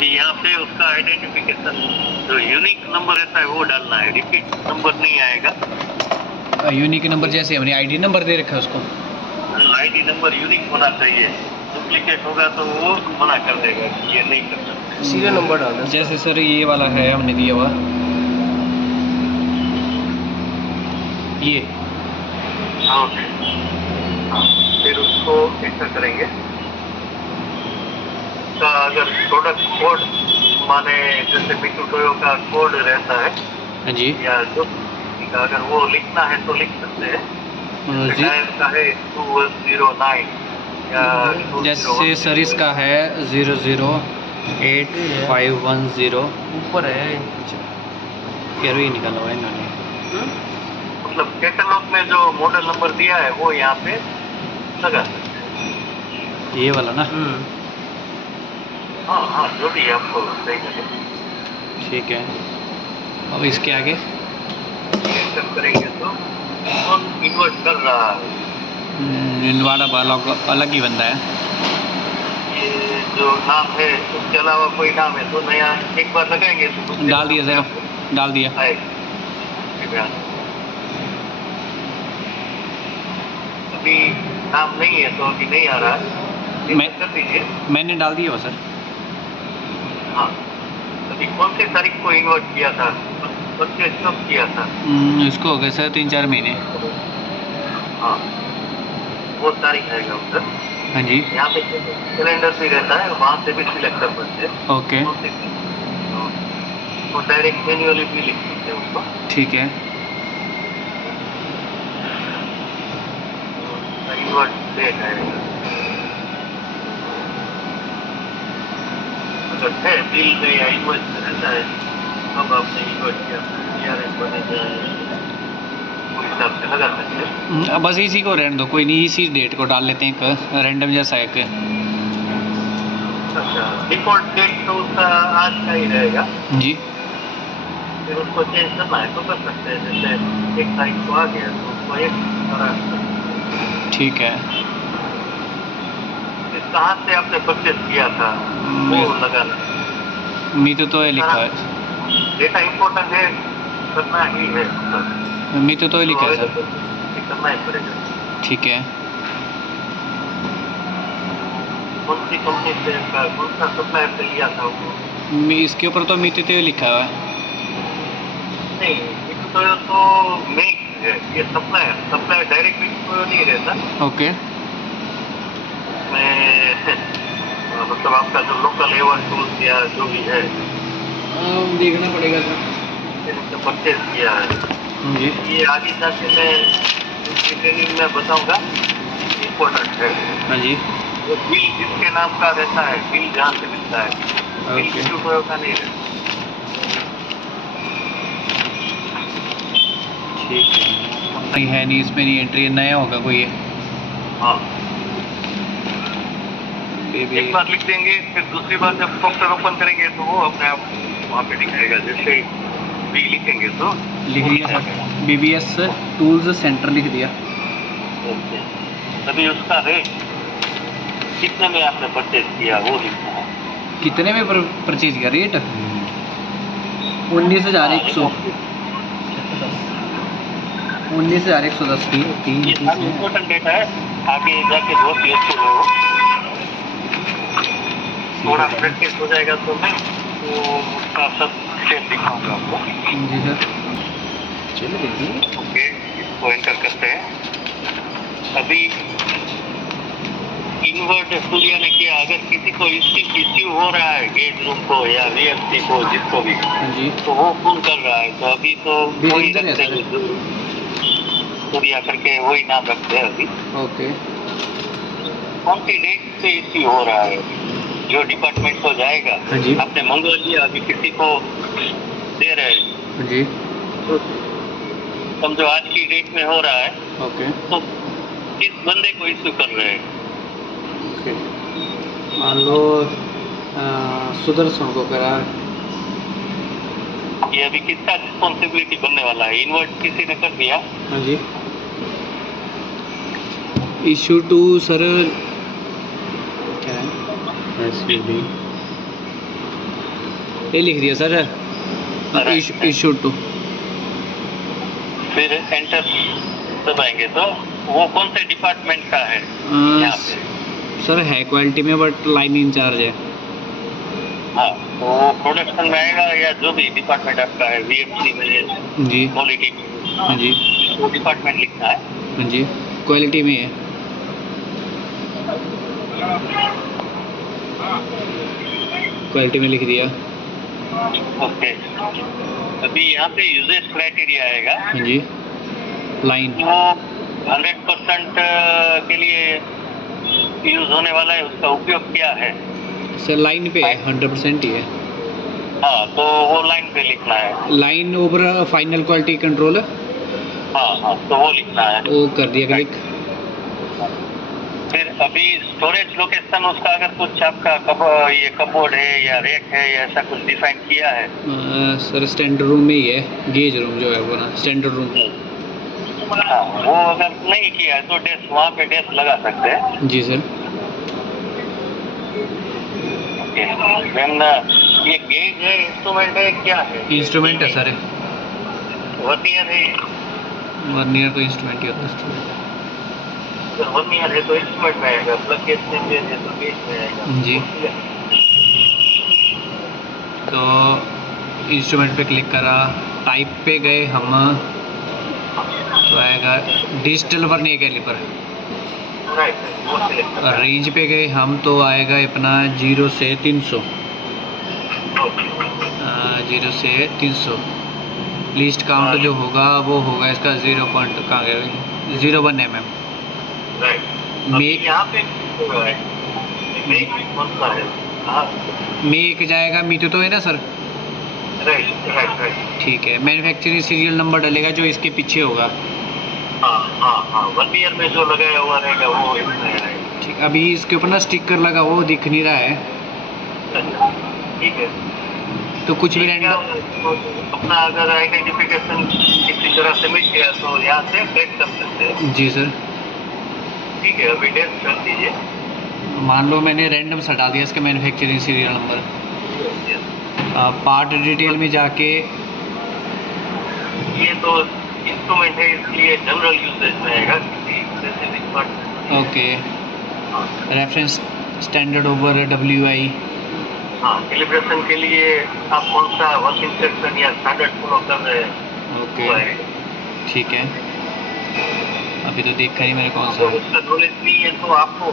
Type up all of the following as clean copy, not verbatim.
कि यहाँ पे उसका आइडेंटिफिकेशन जो यूनिक नंबर रहता है वो डालना है, रिपीट नंबर नहीं आएगा। यूनिक नंबर जैसे हमने आईडी नंबर दे रखा है उसको, आईडी नंबर यूनिक होना चाहिए, डुप्लीकेट होगा तो वो मना कर देगा कि ये नहीं कर सकते। सीरियल नंबर डालना है। जैसे सर ये वाला है हमने दिया हुआ ये। ओके, हाँ, फिर उसको ऐसा करेंगे का अगर प्रोडक्ट कोड माने जैसे मिटू टोयो का कोड रहता है हाँ जी, या जो का अगर वो लिखना है तो लिख सकते हैं। टाइम का है 2109 या जैसे सर इसका है 008510 ऊपर है यार ये निकाला हुआ है इन्होंने। मतलब कैटलॉग में जो मॉडल नंबर दिया है वो यहाँ पे लगा सकते हैं। ये वाला ना, हाँ हाँ, जो भी आपको सही लगे। ठीक है। अब इसके आगे एंटर करेंगे तो कौन इन्वर्ट कर रहा है, इनवाड़ा वाला अलग ही बंदा है। ये जो नाम है उसके अलावा कोई नाम है तो नया एक बार लगाएंगे तो डाल दिया सर, डाल दिया। अभी नाम नहीं है तो अभी नहीं आ रहा है, मैं कर दीजिए। मैंने डाल दिया वो सर। हाँ, अभी कौन से तारीख को इन्वर्ट किया था, परचेज कब किया था? इसको हो गए सर 3-4 महीने। हाँ, वो तारीख आएगा उधर। हाँ जी, यहाँ पे कैलेंडर भी रहता है, वहाँ से भी सिलेक्ट कर सकते हैं। ओके तो डायरेक्ट मैन्युअली भी लिख सकते हैं उसको। ठीक है। इन्वर्ट डेट आएगा, अगर है बिल में या इन्वर्ट में रहता है तब आपने इन्वर्ट किया DRS बनेगा, उस हिसाब से लगा सकते हैं। बस इसी को रहने दो, कोई नहीं, इसी डेट को डाल लेते हैं एक रैंडम जैसा एक। अच्छा, डिफॉल्ट डेट तो उसका आज का ही रहेगा, जी, फिर उसको चेंज करना है तो कर सकते हैं। जैसे 1 तारीख को आ गया तो उसको 1 ठीक है। कहाँ से आपने परचेज किया था वो लगाना। मीतू तो ये लिखा है, डेटा इम्पोर्टेंट है, करना ही है, मीतू तो ये लिखा है सर। करना ही पड़ेगा। ठीक है। कौन सी कंपनी से का कौन सा सप्लायर से लिया था वो? इसके ऊपर तो मीतू तो ये लिखा हुआ है। नहीं, तो मेक है, ये सप्लायर डायरेक्ट तो नहीं रहता। ओके, मतलब आपका जो लोकल A1 टूल्स या जो भी है देखना पड़ेगा सर। परचेज किया है जी, ये आगे जाके मैं उसकी ट्रेनिंग में बताऊंगा, इम्पोर्टेंट है। हाँ जी, वो बिल जिसके नाम का रहता है, बिल जहाँ से मिलता है, बिल ओके। किसी का नहीं रहता। ठीक है, नहीं है नहीं इसमें, नहीं एंट्री नया होगा कोई ये। हाँ, बेबी एक बार लिख देंगे, फिर दूसरी बार जब सॉफ्टवेयर ओपन करेंगे तो वो अपने आप वहाँ पे दिखाएगा। जैसे भी लिखेंगे तो लिख दिया सर, BBS टूल्स सेंटर लिख दिया। ओके, तभी उसका रेट कितने में आपने परचेज किया वो लिखना है। कितने में परचेज किया रेट? 19,100, 19,110 की ये सारी इम्पोर्टेंट डेटा है, आगे जाके बहुत यूजफुल है वो। थोड़ा प्रैक्टिस हो जाएगा तो मैं वो उसका सब स्टेप दिखाऊंगा आपको। जी सर, चलिए। ओके, इसको एंटर करते हैं। अभी इन्वर्ट सूर्या ने किया, अगर किसी को इश्यू हो रहा है गेज रूम को या VFC को, जिसको भी, जी, तो वो फोन कर रहा है। तो अभी तो वही बिल्कुल है रखते हैं, सूर्या करके वही नाम रखते हैं अभी। ओके, कौन सी डेट से इश्यू हो रहा है, जो डिपार्टमेंट को जाएगा। हाँ जी, आपने मंगवा लिया, अभी किसी को दे रहे हैं, हाँ जी, तो समझो आज की डेट में हो रहा है, ओके, तो किस बंदे को इश्यू कर रहे हैं। ओके। मान लो सुदर्शन को करा। ये अभी किसका रिस्पॉन्सिबिलिटी बनने वाला है, इन्वर्ट किसी ने कर दिया। हाँ जी, इशू टू सर क्या है, SUB ये लिख दिया सर, इशू टू। फिर एंटर दबाएंगे तो वो कौन से डिपार्टमेंट का है यहाँ पे? सर है क्वालिटी में, बट लाइन इंचार्ज है। हाँ, तो प्रोडक्शन में आएगा या जो भी डिपार्टमेंट आपका है, वीएमसी में, जी क्वालिटी में, हाँ जी वो डिपार्टमेंट लिखना है। हाँ जी, क्वालिटी में है। क्वालिटी में लिख दिया। ओके, अभी यहाँ पे यूजेज क्राइटेरिया आएगा। हाँ जी, लाइन वो 100% के लिए यूज होने वाला है, उसका उपयोग क्या है? सर लाइन पे 100% ही है। हाँ, तो वो लाइन पे लिखना है। Line over final quality control. हाँ हाँ, तो वो लिखना है। वो कर दिया क्लिक। फिर अभी स्टोरेज लोकेशन उसका अगर कुछ आपका ये कपबोर्ड है या रेक है या ऐसा कुछ डिफाइन किया है? सर स्टैंडर्ड रूम में ही है, गेज रूम जो है वो ना, स्टैंडर्ड रूम। हाँ, वो अगर नहीं किया है तो डेस्क, वहाँ पे डेस्क लगा सकते हैं। जी सर। ओके, देन ये गेज है, इंस्ट्रूमेंट है, क्या है? इंस्ट्रूमेंट है सर। वर्नियर है? वर्नियर तो इंस्ट्रूमेंट ही होता है। वर्नियर है तो इंस्ट्रूमेंट में आएगा, प्लग गेज चेंजेस है तो गेज में आएगा। जी, तो इंस्ट्रूमेंट पे क्लिक करा, टाइप पे गए हम, तो आएगा डिजिटल वर्नियर कैलिपर। रेंज पे गए हम तो आएगा अपना 0 से 300। 0 से 300। लीस्ट काउंट जो होगा वो होगा इसका 0 पॉइंट कहाँ गया, 0.1 mm। मेक यहाँ पे मेक जाएगा, मीतो तो है ना सर? राइट। ठीक है, मैन्युफैक्चरिंग सीरियल नंबर डलेगा जो इसके पीछे होगा। हाँ, वर्नियर में जो लगाया हुआ रहेगा वो इसमें रहेगा। ठीक, अभी इसके ऊपर ना स्टिकर लगा वो दिख नहीं रहा है। ठीक है, तो कुछ भी अपना अगर आइडेंटिफिकेशन किसी तरह से मिल गया तो यहाँ से ट्रैक कर सकते हैं। जी सर। ठीक है, अभी टेस्ट कर दीजिए। मान लो मैंने रैंडम हटा दिया इसका manufacturing serial number. Part detail में जाके, ये तो इंस्ट्रूमेंट है इसलिए जनरल यूसेज में आएगा, किसी specific part. Okay, reference standard over WI। हाँ, कैलिब्रेशन के लिए आप कौन सा वर्क इंस्ट्रक्शन या स्टैंडर्ड फॉलो कर रहे हैं? ओके ठीक है, अभी तो देखा ही मैंने कौन सा है। उसका नॉलेज नहीं है तो आपको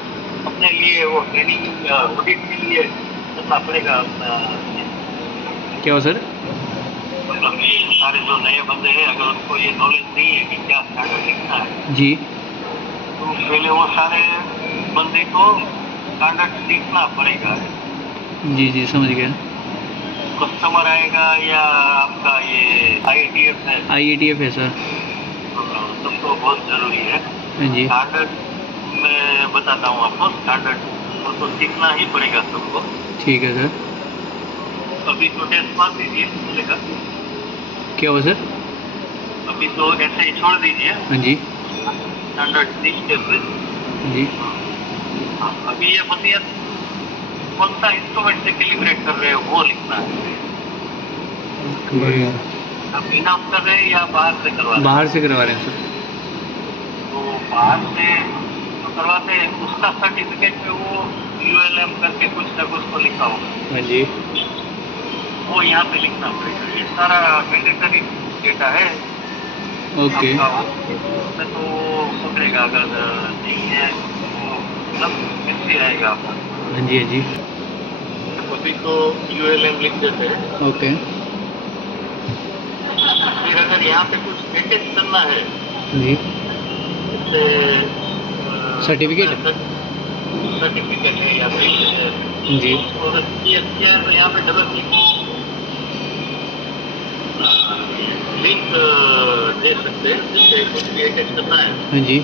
अपने लिए वो ट्रेनिंग ऑडिट के लिए करना पड़ेगा अपना। क्या हो सर? मतलब ये सारे जो नए बंदे हैं अगर उनको ये नॉलेज नहीं है कि क्या स्टैंडर्ड लिखना है जी, तो पहले वो सारे बंदे को स्टैंडर्ड सीखना पड़ेगा। जी समझ गया। कस्टमर आएगा या आपका ये IATF है? IATF है सर। तब तो बहुत ज़रूरी है। हाँ जी, स्टैंडर्ड मैं बताता हूँ आपको, स्टैंडर्ड तो सीखना ही पड़ेगा सबको। ठीक है सर। अभी तो टेस्ट मार दीजिए, चलेगा? क्या हुआ सर? अभी तो ऐसे ही छोड़ दीजिए। हाँ जी स्टैंडर्ड सीख के फिर जी। अभी ये बताइए कौन सा इंस्ट्रूमेंट से कैलिब्रेट कर रहे हो वो लिखना है। बढ़िया। आप इनाम कर रहे हैं या बाहर से करवा रहे हैं? बाहर से करवा रहे हैं सर। तो बाहर से तो करवाते हैं, उसका सर्टिफिकेट में वो ULM करके कुछ ना कुछ तो लिखा होगा। हाँ जी, वो यहाँ पे लिखना पड़ेगा। ये सारा मैंडेटरी डेटा है। ओके उसमें तो पकड़ेगा, अगर नहीं है तो मतलब ऐसे आएगा आपका। हाँ जी अभी तो ULM लिख देते हैं। ओके। फिर अगर यहाँ पे कुछ अटैच करना है जी, जैसे सर्टिफिकेट है या बिल है जी, तो अगर किया है तो यहाँ पे डबल क्लिक लिंक दे सकते हैं जिससे कुछ भी अटैच करना है। हाँ जी,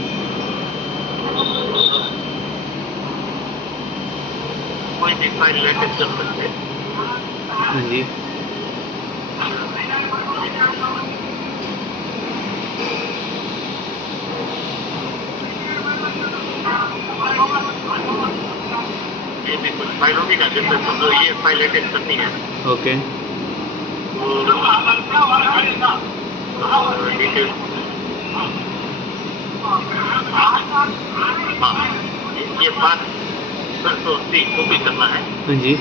कोई भी फाइल अटैच कर सकते हैं। हाँ जी, ये भी कुछ फाइल होगी ना, जैसे समझो ये फाइल अटैच करनी है। ओके डिटेल, हाँ, ये 5/180 कॉपी करना है हाँ जी,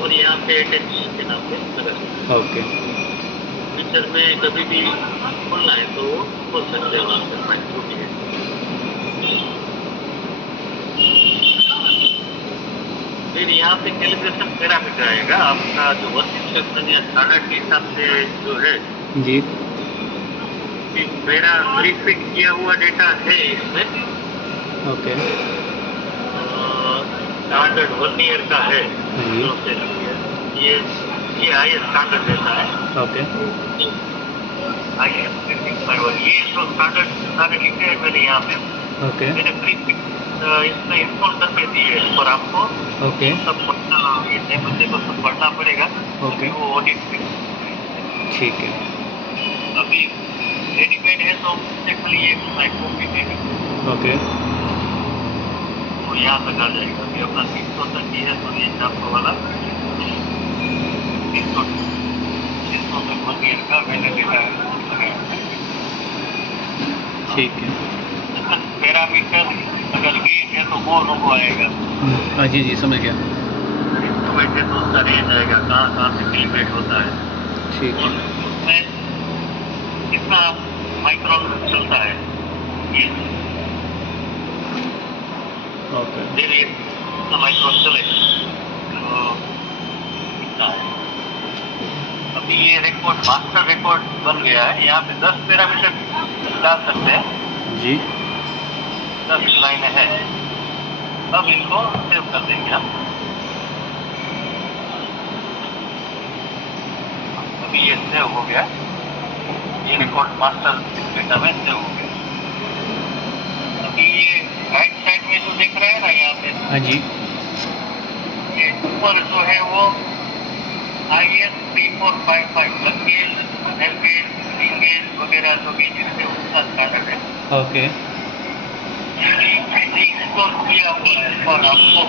और यहाँ पे अटेंशन के नाम पे लगा। ओके, फ्यूचर में कभी भी खोलना है तो वो खोल सकते हैं वहाँ पे फाइल जो भी है। फिर यहाँ पे कैलिब्रेशन पैरामीटर आएगा आपका जो वर्क इंस्ट्रक्शन या स्टैंडर्ड के हिसाब से जो है जी, कि मेरा प्रीफिक्स किया हुआ डेटा है इसमें, ओके, स्टैंडर्ड 1 ईयर का है हाँ जी, ये आई स्टैंडर्ड देता है। ओके, आई ये जो स्टैंडर्ड सारे लिखे हैं मैंने यहाँ पे, ओके, मैंने प्रीफिक्स इसमें इंस्टॉल करके दिए हैं और आपको ओके, सब पढ़ना, ये बंदे को सब पढ़ना पड़ेगा। ओके, वो ऑडिट में ठीक है, अभी रेडीमेड है तो उससे खाली एक कॉपी देगा ओके, तो यहाँ तक आ जाएगा। अभी अपना 300 तक ही है तो ये 400 वाला 300 तक 1 ईयर का मैंने डेटा लगाया। ठीक है, पैरामीटर अगर गेन है तो वो लोगो आएगा, हाँ जी, जी, समझ गया, इंस्ट्रूमेंट है तो उसका रेंज आएगा कहाँ से कैलिब्रेट होता है ठीक और है, उसमें कितना माइक्रोन चलता है ये ओके, फिर ये कितना माइक्रोन चलेगा तो कितना है। अभी ये रिकॉर्ड मास्टर रिकॉर्ड बन गया है। यहाँ पे 10 पैरामीटर डाल सकते हैं, जी, 10 लाइनें हैं। अब इनको सेव कर देंगे हम। अभी ये सेव हो गया, ये रिकॉर्ड मास्टर डेटा में सेव हो गया। अभी ये राइट साइड में जो देख रहे हैं ना यहाँ पे, हाँ जी, ये ऊपर जो है वो IS 3455 लंगेज, एलगेज, रिंगेज वगैरह जो गेजेस है उसका स्टैंडर्ड है। ओके, इंस्टॉल किया हुआ है और आपको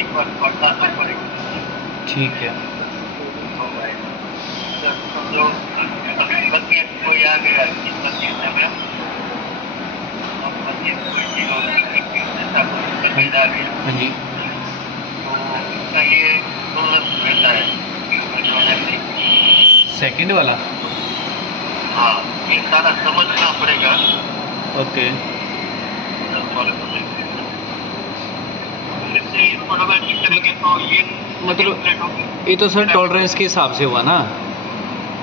एक बार पढ़ना तो पड़ेगा। ठीक है, जो लंगेज कोई आ गया इस लंगेज में अब लंगेज कोई जैसा लंगेज आ गया हाँ जी, तो इसका ये टॉलरेंस रहता है सेकंड वाला, हाँ, ये सारा समझना पड़ेगा। ओके, जैसे इसको डबल क्लिक करेंगे तो ये मतलब ये तो सर टॉलरेंस के हिसाब से हुआ ना,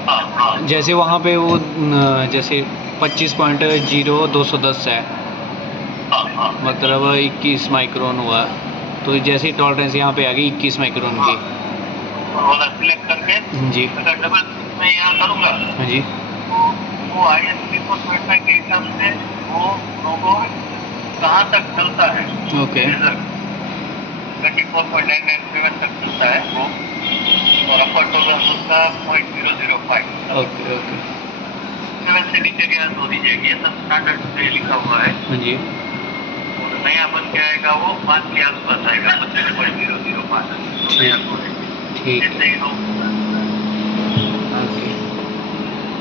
हाँ हाँ जैसे वहाँ पे वो जैसे 25.0210 है, हाँ हाँ मतलब 21 माइक्रोन हुआ, तो जैसे टॉलरेंस यहाँ पे आ गई 21 माइक्रोन की, वाला सिलेक्ट करके जी, अगर डबल क्लिक मैं यहाँ करूँगा हाँ जी, वो ISP को समझने के हिसाब से वो लोगों कहाँ तक चलता है, ओके, 24.997 तक चलता है वो और अपर टॉलरेंस उसका 0.005 ओके, ओके, 7 से नीचे गया तो दीजिएगा। ये सब स्टैंडर्ड से लिखा हुआ है हाँ जी, और नया बन के आएगा वो 5 के आसपास आएगा 25.005 नया कोड है। ठीक ऐसे है, ही हम ओके,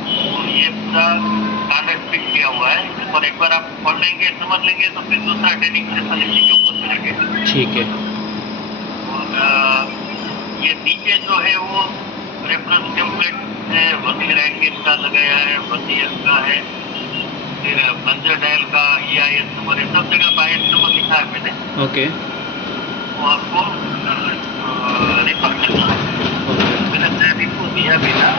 तो ये पूरा स्टैंडर्ड फिक्स किया हुआ है और एक बार आप पढ़ लेंगे समझ लेंगे तो फिर दूसरा ट्रेनिंग सेशन इसी के ऊपर करेंगे। ठीक है, और ये नीचे जो है वो रेफरेंस टेम्पलेट है, वर्नियर एंगल का लगाया है, वर्नियर का है, फिर प्लंजर डायल का EIS नंबर है, सब जगह पर IS नंबर लिखा है मैंने, ओके, वो आपको रेफर करना है। मैंने शायद इसको दिया भी था,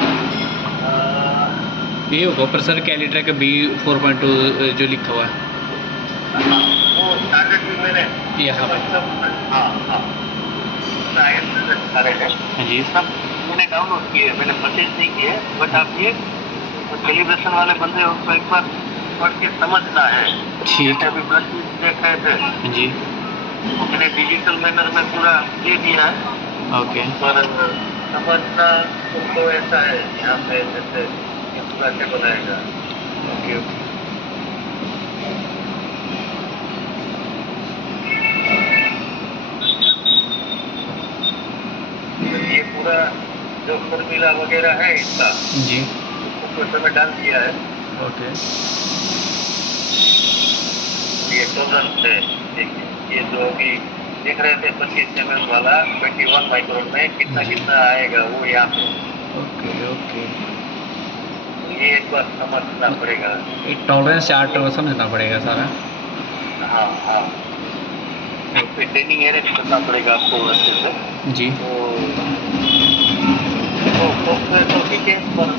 ये होगा पर सर कैलीट्रैक B4.2 जो लिखा हुआ है वो स्टैंडर्ड भी मैंने यहाँ पे, हाँ हाँ IS सारे हैं हाँ जी, सब मैंने डाउनलोड किए, मैंने परचेज नहीं किए, बट आप ये कैलिब्रेशन वाले बंदे उसको एक बार पढ़ के समझना है। ठीक, अभी ब्लड देख रहे थे हाँ जी, तो मैंने डिजिटल मैनर में पूरा दे दिया है ओके, पर समझना उनको ऐसा है यहाँ पे जैसे ये पूरा टेबल आएगा। ओके, ओके, तो ये पूरा जो फॉर्मूला वगैरह है इसका जी। उसको समय डाल दिया है। ओके। ये टॉलरेंस है, देखिए ये जो अभी देख रहे थे 25 mm वाला 21 माइक्रोन में कितना जी। कितना आएगा वो यहाँ पे, ओके ओके। तो ये एक बार समझना पड़ेगा। एक टॉलरेंस चार्ट समझना पड़ेगा सारा। हाँ हाँ, इस पे ट्रेनिंग अरेंज करना पड़ेगा आपको अच्छे से। जी। तो सॉफ्टवेयर तो ठीक है, पर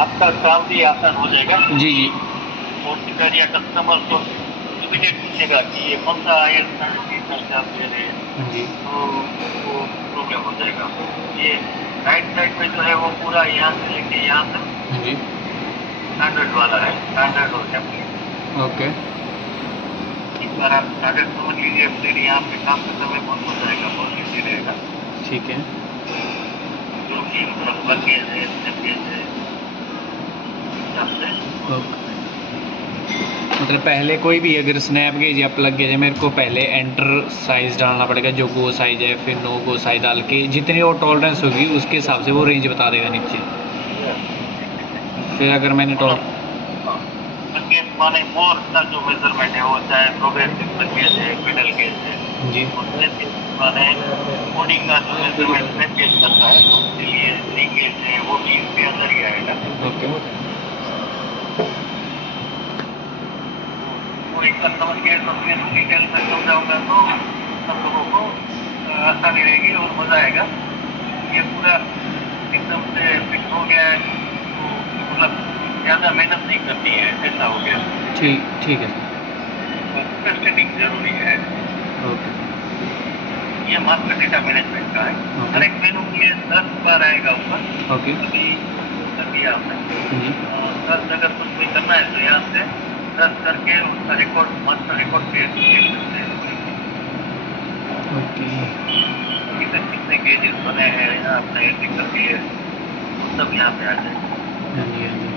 आपका काम भी आसान हो जाएगा। जी जी। और फिर या कस्टमर को इमीडिएट पूछेगा कि ये कौन सा आईएस स्टैंडर्ड आप ले रहे हैं, जी। तो वो प्रॉब्लम हो जाएगा। ये राइट साइड में जो है वो पूरा यहाँ से लेके यहाँ तक जी। स्टैंडर्ड वाला है, स्टैंडर्ड और टेम्पलेट। ओके। एक बार आप स्टैंडर्ड समझ लीजिए, फिर यहाँ पे काम करने में बहुत मजा आएगा, बहुत इजी रहेगा। ठीक है। जो कि प्लग गेज है, स्टेप गेज है, हिसाब से। ओके। मतलब पहले कोई भी अगर स्नैप गेज या प्लग गेज है, मेरे को पहले एंटर साइज़ डालना पड़ेगा, जो गो साइज़ है, फिर नो गो साइज़ डाल के जितनी वो टॉलरेंस होगी उसके हिसाब से वो रेंज बता देगा नीचे। फिर अगर मैंने प्लग गेज माने मोर का जो मेजरमेंट है वो चाहे प्रोग्रेसिव प्लग गेज है, मिडल गेज है, जी। और स्टेप माने कोडिंग का जो मेजरमेंट स्टेप गेज करता है, तो उसके लिए थ्री गेज है, वो भी इसके अंदर ही आएगा। ओके। और एक बार समझ गए तो फिर डिटेल में समझाऊंगा तो सब लोगों को आसानी रहेगी और मजा आएगा। ये पूरा एकदम से फिट हो गया है, तो मतलब ज़्यादा मेहनत नहीं करनी है, ऐसा हो गया। ठीक है अंडरस्टैंडिंग जरूरी है। ओके। ये मास्टर डेटा मैनेजमेंट का है। हर एक मेनू ये 10 बार आएगा ऊपर। ओके। अभी कर दिया आपने। जी। 10 अगर कुछ भी करना है तो यहाँ से 10 करके उसका रिकॉर्ड, मास्टर रिकॉर्ड क्रिएट करते हैं। ओके। अभी तक कितने गेजेस बने हैं आपने एंट्री कर दी है, सब यहाँ पे आ जाएगा। हाँ जी हाँ जी।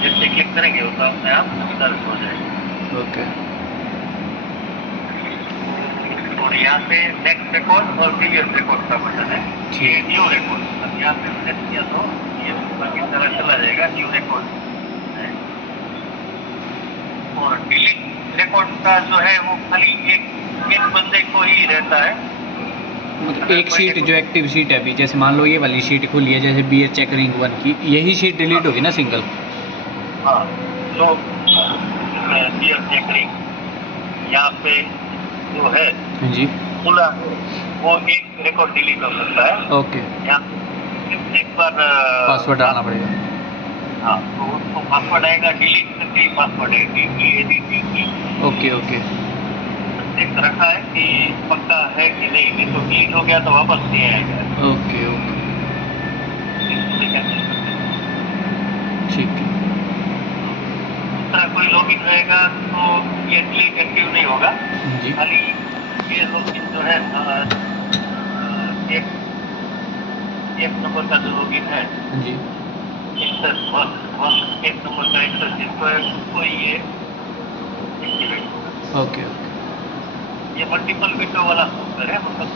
जैसे क्लिक करेंगे वो तो अपने आप सर्च हो जाएगा। ओके। और यहाँ पे नेक्स्ट रिकॉर्ड और प्रीवियस रिकॉर्ड का बटन है, ये न्यू रिकॉर्ड। अब यहाँ पे सेट किया तो ये बाकी तरह चला जाएगा, न्यू रिकॉर्ड। और डिलीट रिकॉर्ड का जो है वो खाली एक बंदे को ही रहता है। मतलब एक शीट जो एक्टिव शीट है अभी, जैसे मान लो ये वाली शीट खुली है, जैसे बीयर चेकरिंग 1 की, यही शीट डिलीट होगी ना सिंगल? हाँ, जो बीयर चेकरिंग यहाँ पे जो है जी। खुला, वो एक रिकॉर्ड डिलीट हो सकता है। ओके। यहाँ एक बार पासवर्ड डालना पड़ेगा। हाँ, तो उसको पासवर्ड आएगा, डिलीट करके पासवर्ड है। Okay okay. एक रखा है कि पक्का है कि नहीं तो डिलीट हो गया तो वापस नहीं आएगा। Okay okay. ठीक है। दूसरा कोई लॉगिन रहेगा तो ये डिलीट एक्टिव नहीं होगा। जी। खाली ये लॉगिन जो है एक नंबर का जो लॉगिन है, जी। एक्सेस एक नंबर का एक्सेस जिसको है उसको ही ये एक्टिवेट होगा। Okay okay. ये मल्टीपल विंडो वाला सॉफ्टवेयर है, मतलब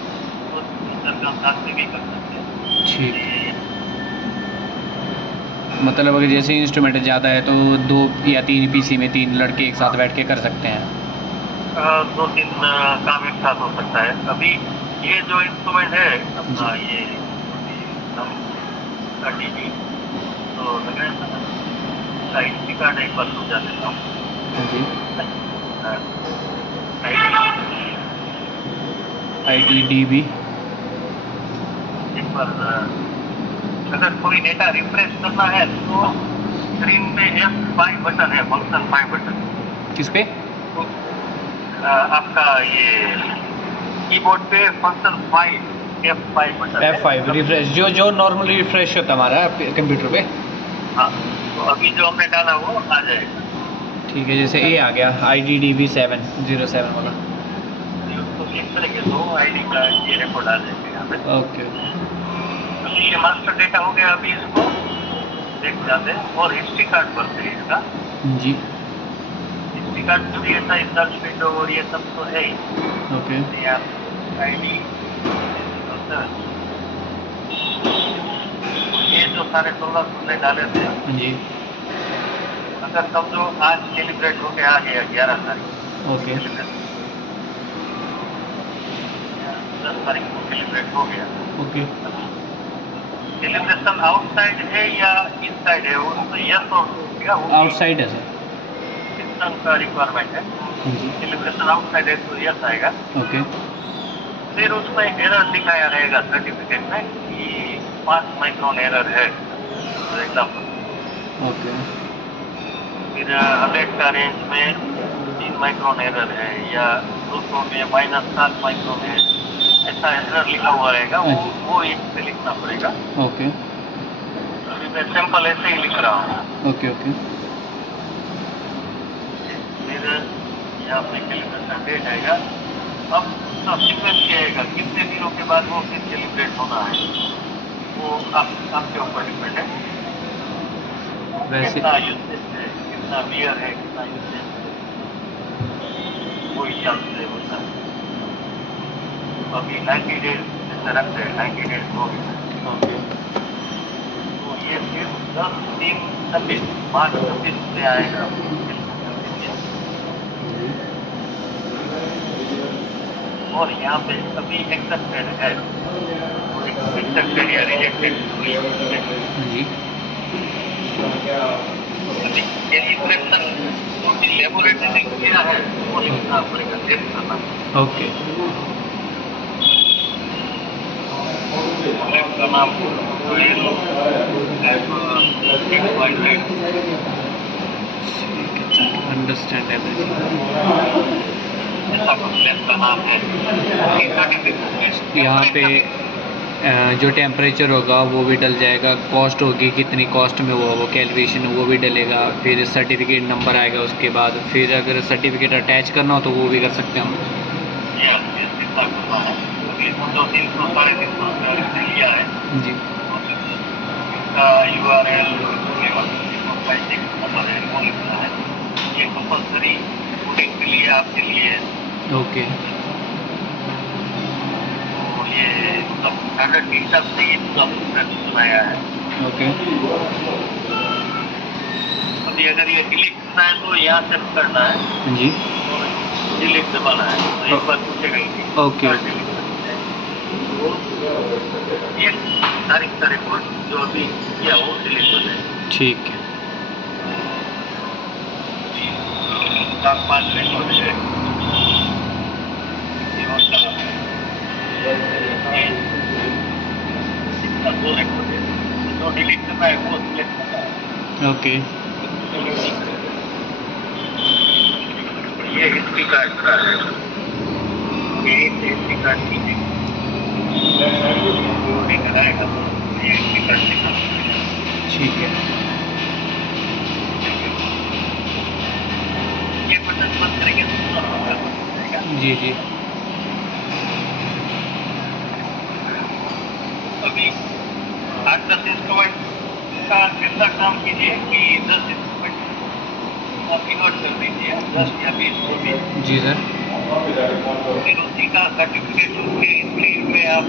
काम साथ में भी कर सकते हैं। ठीक है। मतलब अगर जैसे इंस्ट्रूमेंट ज़्यादा है तो 2 या 3 पीसी में 3 लड़के एक साथ बैठ के कर सकते हैं। 2-3 काम एक साथ हो सकता है। अभी ये जो इंस्ट्रूमेंट है अपना, ये टीवी तो आईडी कार्ड एक बार समझा देता हूँ। जी। IDDB एक बार अगर कोई डेटा रिफ्रेश करना है तो स्क्रीन पे F5 बटन है, फंक्शन 5 बटन। किस पे? तो आपका ये कीबोर्ड पे फंक्शन 5 F5 बटन है। F5 रिफ्रेश, जो नॉर्मली रिफ्रेश होता हमारा कंप्यूटर पे। हाँ, तो अभी जो हमने डाला वो आ जाएगा। ठीक है, जैसे ये आ गया IDDB 707 वाला। उसको क्लिक करेंगे तो आईडी का ये रिकॉर्ड आ जाएगा यहाँ पे। ओके। अभी ये मास्टर डेटा हो गया। अभी इसको देख जाते हैं और हिस्ट्री कार्ड भरते हैं इसका। जी। हिस्ट्री कार्ड जो भी ऐसा सर्च विंडो और ये सब तो है ही। ओके। आप ID ये जो सारे 1600 से डाले थे, जी अगर समझो आज सेलिब्रेट होके आ गया 11 तारीख, ओके 10 तारीख को सेलिब्रेट हो गया, ओके सेलिब्रेशन आउटसाइड है या इनसाइड है, वो यस और नो, आउटसाइड है सर। सिस्टम का रिक्वायरमेंट है। जी सेलिब्रेशन आउटसाइड है तो यस आएगा। ओके फिर उसमें एरर दिखाया रहेगा सर्टिफिकेट में कि 5 माइक्रोन एरर है फॉर एग्जाम्पल। ओके फिर 100 का रेंज में 3 माइक्रोन एरर है या 200 में -7 माइक्रोन है, ऐसा एरर लिखा हुआ रहेगा, वो एक पे लिखना पड़ेगा। ओके अभी मैं सैंपल ऐसे ही लिख रहा हूँ। ओके ओके फिर यहाँ पे कैलिब्रेशन डेट आएगा। अब उसका सीक्वेंस क्या आएगा, कितने दिनों के बाद वो फिर सेलिब्रेट होना है, वो आपके ऊपर डिपेंड है। वैसे कितना यूसेज है, कितना बियर है, कितना यूसेज है, वो हिसाब से होता है। अभी 90 डेज जैसे रखते हैं, 90 डेज हो गया, ओके तो ये फिर 10/3/26 मार्च 26 से आएगा। और यहाँ पे अभी एक्सेप्टेड है, एक्सेप्टेड या रिजेक्टेड जी अभी कैलिब्रेशन जो भी लेबोरेटरी ने किया है वो लिखना पड़ेगा, चेक करना। ओके लैब का नाम अंडरस्टैंड एवरीथिंग। ऐसा कुछ लैब का नाम है। यहाँ पे जो टेम्परेचर होगा वो भी डल जाएगा, कॉस्ट होगी कितनी कॉस्ट में वो कैलकुलेशन वो भी डलेगा, फिर सर्टिफिकेट नंबर आएगा उसके बाद, फिर अगर सर्टिफिकेट अटैच करना हो तो वो भी कर सकते हैं हम। अभी 300 350 लिया है जी इसका URL नंबर है वो लिखना है, ये कंपल्सरी कोडिंग के लिए आपके लिए है। ओके तो ये मतलब स्टैंडर्ड के हिसाब से ये पूरा प्रोसेस बनाया है। ओके अभी अगर ये डिलीट करना है तो यहाँ से करना है, जी डिलीट दबाना है, तो एक बार पूछेगा ही। ओके तो ये तारीख का रिपोर्ट जो अभी किया वो डिलीट हो जाएगा। ठीक है तापमान रिकॉर्ड है, इसका 2 रिकॉर्ड है, जो डिलीट करना है वो सिलेक्ट करना है। ओके ये हिस्ट्री कार्ड का है, ये हिस्ट्री कार्ड की कराएगा तो ये हिस्ट्री कार्ड दिखा। ठीक है ये बटन बंद करेंगे तो पूरा प्रोसेस बंद हो जाएगा। जी जी अभी 8-10 इंस्ट्रूमेंट का ऐसा काम कीजिए कि 10 इंस्ट्रूमेंट आप इन्वर्ट कर दीजिए, 10 या 20 को भी। जी सर फिर उसी का सर्टिफिकेट उसके स्क्रीन पे आप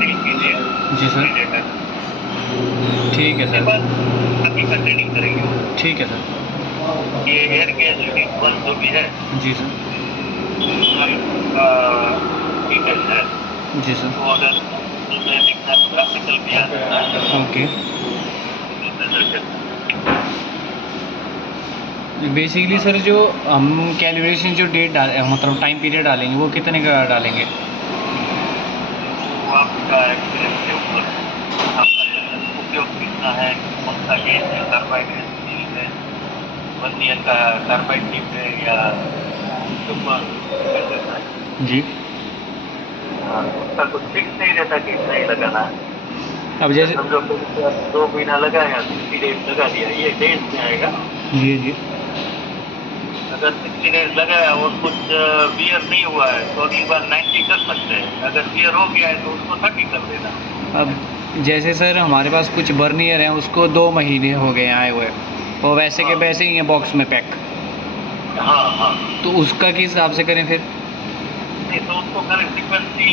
फिल कीजिए। जी सर डेटा ठीक है उसके सर बाद बाकी का ट्रेनिंग करेंगे। ठीक है सर ये एयर गैस यूनिट 1 जो भी है जी सर उसका डिटेल है, जी सर तो अगर उसमें दिखना ग्राफिकल भी आ सकता है। ओके बेसिकली सर जो हम कैलिब्रेशन जो डेट मतलब टाइम पीरियड डालेंगे वो कितने का डालेंगे? वो आपका एक्सपीरियंस के ऊपर, आपका उपयोग कितना है, कौन सा गैस है, कार्बाइड है, स्टील है, वर्नियर का कार्बाइड टिप है या सुपर है। जी उसका कुछ फिक्स नहीं रहता कि इतना ही लगाना है। अब जैसे समझो 2 महीना लगाया, 60 डेज लगा दिया, ये डेज में आएगा। जी जी अगर 60 डेज लगाया और कुछ बियर नहीं हुआ है तो अगली बार 90 कर सकते हैं, अगर बियर हो गया है तो उसको 30 कर देना। अब जैसे सर हमारे पास कुछ बर्नियर हैं उसको 2 महीने हो गए आए हुए और वैसे के वैसे ही हैं बॉक्स में पैक, हाँ हाँ तो उसका किस हिसाब से करें फिर? नहीं तो उसको खाली फ्रीक्वेंसी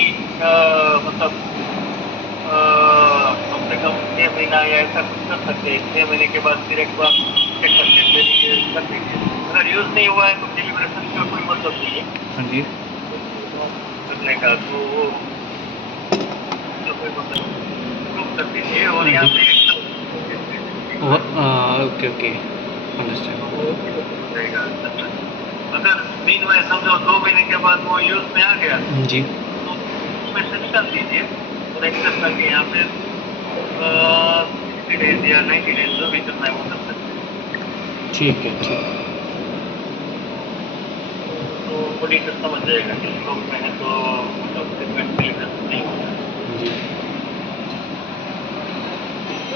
मतलब कम से कम 6 महीना या ऐसा कुछ कर सकते हैं। 6 महीने के बाद फिर एक बार चेक करके फिर ये कर देंगे। अगर यूज़ नहीं हुआ है तो कैलिब्रेशन का कोई मतलब नहीं है हाँ जी। करने का, तो वो तो कोई मतलब प्रूव कर दीजिए और यहाँ पे ओके ओके, अंडरस्टैंड। रहेगा। अगर मीन में समझो 2 महीने के बाद वो यूज़ में आ गया जी तो मैसेज कर दीजिए और एक्सेप्ट करके यहाँ पे 60 डेज या 90 डेज जो भी करना है वो कर सकते हैं। ठीक है, ठीक। तो ऑडिटर समझ जाएगा कि स्टॉक में है तो मतलब फ्रीक्वेंट कैलिब्रेशन नहीं होगा। जी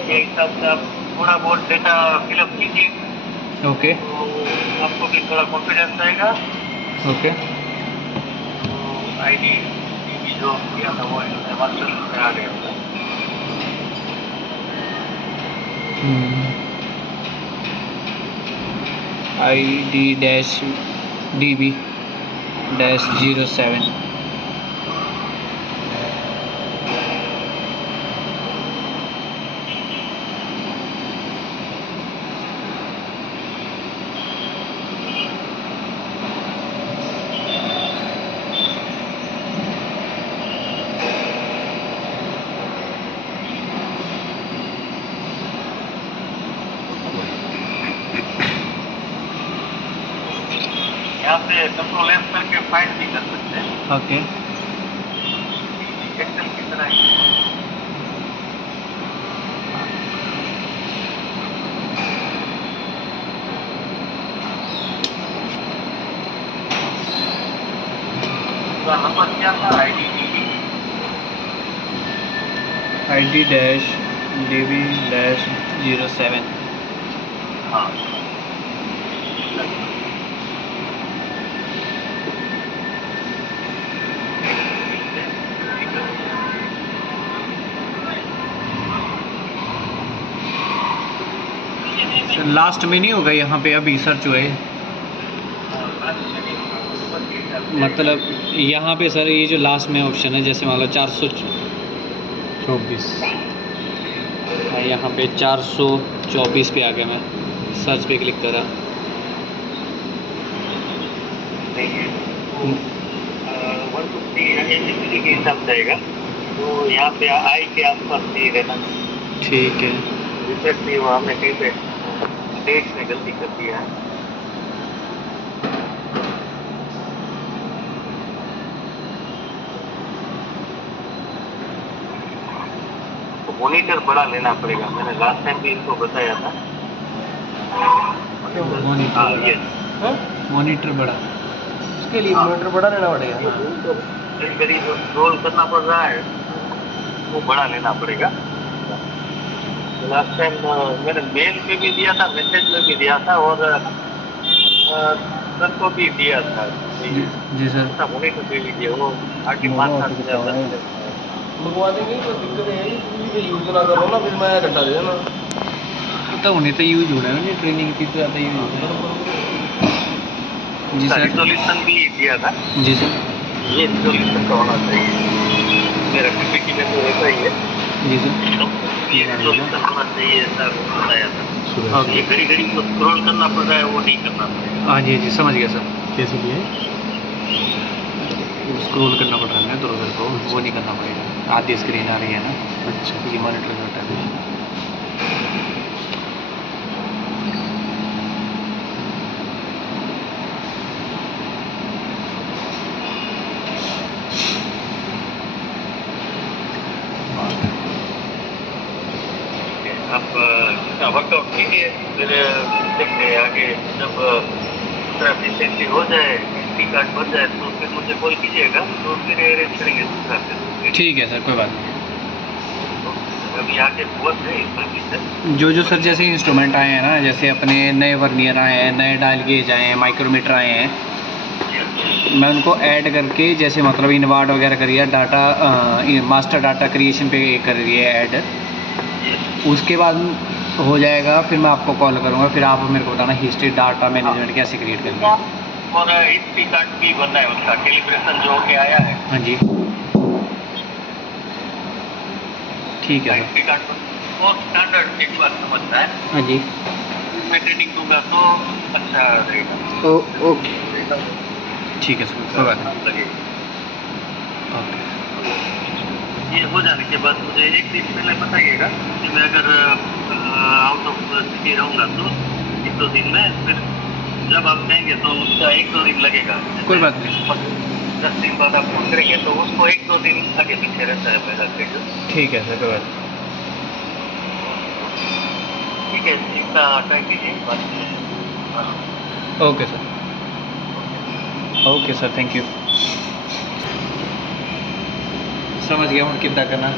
ये हिसाब से आप थोड़ा बहुत डेटा फिलअप कीजिए ओके तो आपको भी थोड़ा कॉन्फिडेंस आएगा। ओके। आईडी जो किया था वो मास्टर में आ गया था। ID-DB-07। यहाँ पे कंट्रोल एफ करके फाइंड भी कर सकते हैं ओके एक्सेल की तरह ही। पूरा नंबर क्या था ID-DB-07। हाँ सर लास्ट में नहीं होगा यहाँ पे अभी सर्च हुए? मतलब यहाँ पे सर ये जो लास्ट में ऑप्शन है जैसे मान लो 424, यहाँ पे 424 पे आ गया, मैं सर्च पे क्लिक करा। के हिसाब से आएगा तो यहाँ पे आई के आसपास नहीं रहना। ठीक है रिसेट नहीं हुआ, हमने कहीं पे डेट में गलती कर दिया है। तो मॉनिटर बड़ा लेना पड़ेगा, मैंने लास्ट टाइम भी इनको बताया था। हाँ ये मॉनिटर बड़ा, उसके लिए मॉनिटर बड़ा लेना पड़ेगा। कहीं कहीं जो स्क्रॉल करना पड़ रहा है वो बड़ा लेना पड़ेगा। लास्ट टाइम मैंने मेल पे भी दिया था, मैसेज में भी दिया था और सर को भी दिया था। जी सर। मॉनिटर पे भी दिया, वो आगे 5-7 हज़ार मंगवा देंगे तो दिक्कत है यूज ना करो ना, फिर मैं घटा दे ना तो उन्हें तो यूज हो रहा है ना, ट्रेनिंग की तो ज़्यादा यूज हो रहा है। जी सर। रिजोल्यूशन भी दिया था। जी सर। ये रिजोल्यूशन का होना चाहिए, मेरा पीपीटी में तो वैसा ही है। जी सर। ये रिजोल्यूशन होना चाहिए ऐसा बताया था। ओके। ये घड़ी घड़ी को स्क्रॉल करना पड़ रहा है, वो नहीं करना पड़ेगा। हाँ जी जी समझ गया सर। कैसे लिए स्क्रॉल करना पड़ रहा है ना इधर उधर को, वो नहीं करना पड़ेगा। आधी स्क्रीन आ रही है ना। अच्छा ये मॉनिटर का टाइप है। आप इसका वर्कआउट कीजिए, फिर देखते हैं आगे जब दूसरा एफिशिएंसी हो जाए, एसडी कार्ड बन जाए तो फिर मुझे कॉल कीजिएगा, तो फिर अरेंज करेंगे दूसरा फिर। ठीक है सर, कोई बात नहीं। अभी आगे बहुत है इस सर्विस से। जो सर जैसे इंस्ट्रूमेंट आए हैं ना, जैसे अपने नए वर्नियर आए हैं, नए डायल गेज आए हैं, माइक्रोमीटर आए हैं, मैं उनको ऐड करके जैसे मतलब इनवार्ड वगैरह करिए, डाटा मास्टर डाटा क्रिएशन पे कर रही है ऐड, उसके बाद हो जाएगा, फिर मैं आपको कॉल करूँगा, फिर आप मेरे को बताना हिस्ट्री डाटा मैनेजमेंट कैसे क्रिएट करनी है। और हिस्ट्री कार्ड भी बनना है उसका, कैलिब्रेशन जो होके आया है हाँ जी, ठीक है सर। हिस्ट्री कार्ड और स्टैंडर्ड एक बार समझना है, हाँ जी, मैं ट्रेनिंग दूंगा तो अच्छा रहेगा। ओके, ठीक है सर, कोई बात नहीं। लगेगा। ओके, ये हो जाने के बाद मुझे एक दिन पहले बताइएगा कि मैं अगर आउट ऑफ सिटी रहूँगा तो एक दो दिन में, फिर जब आप कहेंगे तो उसका एक दो दिन लगेगा। कोई बात नहीं। 10 दिन बाद आप फोन करेंगे तो उसको एक दो दिन आगे पीछे रहता है मेरा शेड्यूल। ठीक है सर, कोई बात नहीं। ठीक है, इसका ट्राई कीजिए बात कीजिए। Okay sir, okay sir, thank you. समझ गया हूँ कितना करना।